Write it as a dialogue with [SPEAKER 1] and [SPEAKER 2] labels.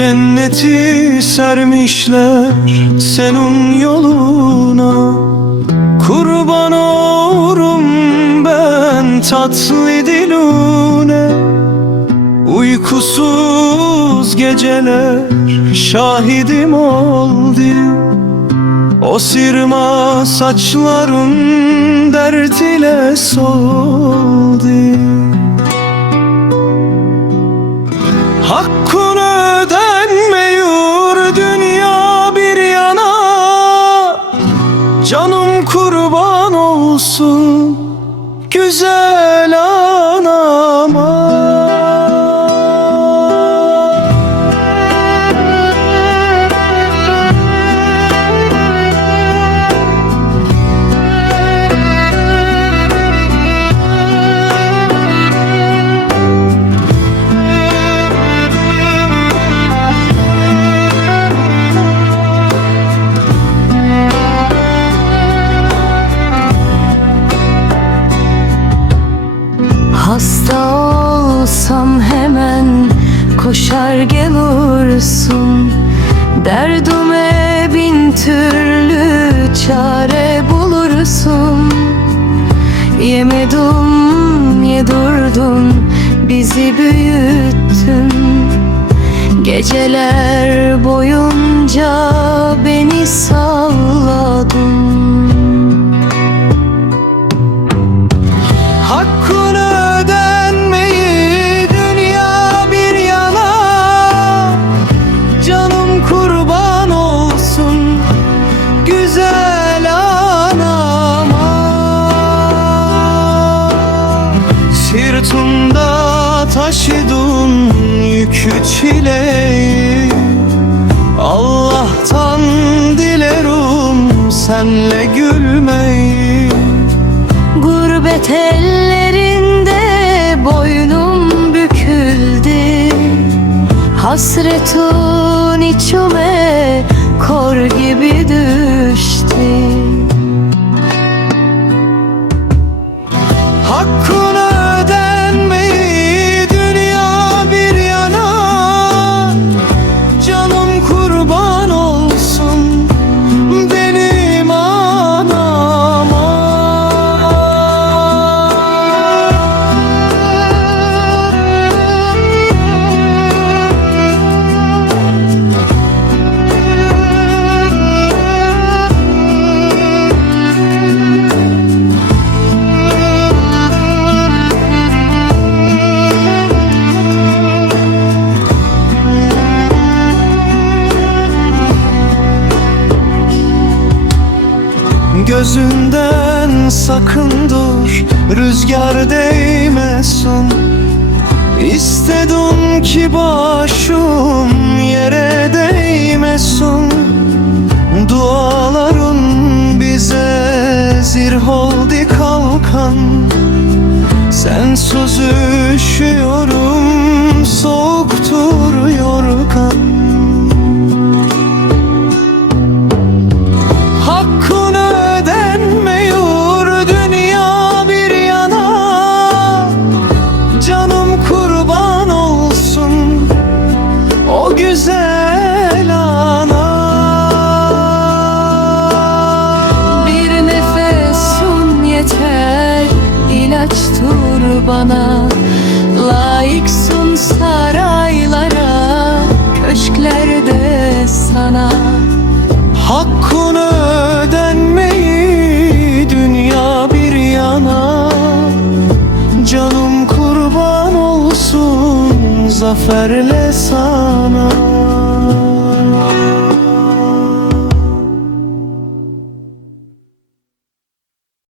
[SPEAKER 1] Cenneti sermişler senin yoluna. Kurban olurum ben tatlı diline Uykusuz geceler şahidim oldu. O sırma saçların dert ile soldu loser
[SPEAKER 2] Hasta olsam hemen koşar gelursun Derdime bin türlü çare bulursun. Yemedim yedurdun bizi büyüttün. Geceler boyunca beni salladın
[SPEAKER 1] Sırtımda taşıdığın yükü çileyi. Allah'tan dilerim senle gülmeyi.
[SPEAKER 2] Gurbet ellerinde boynum büküldü. Hasretin içime kor gibi
[SPEAKER 1] sakın dur Rüzgar değmesin. İstedim ki başım yere değmesin. Duaların bize zirh oldu kalkan. Sensiz üşüyorum
[SPEAKER 2] ilaçtır bana Layıksın saraylara köşklerde sana.
[SPEAKER 1] Hakkın ödenmeyi dünya bir yana. Canım kurban olsun zaferle sana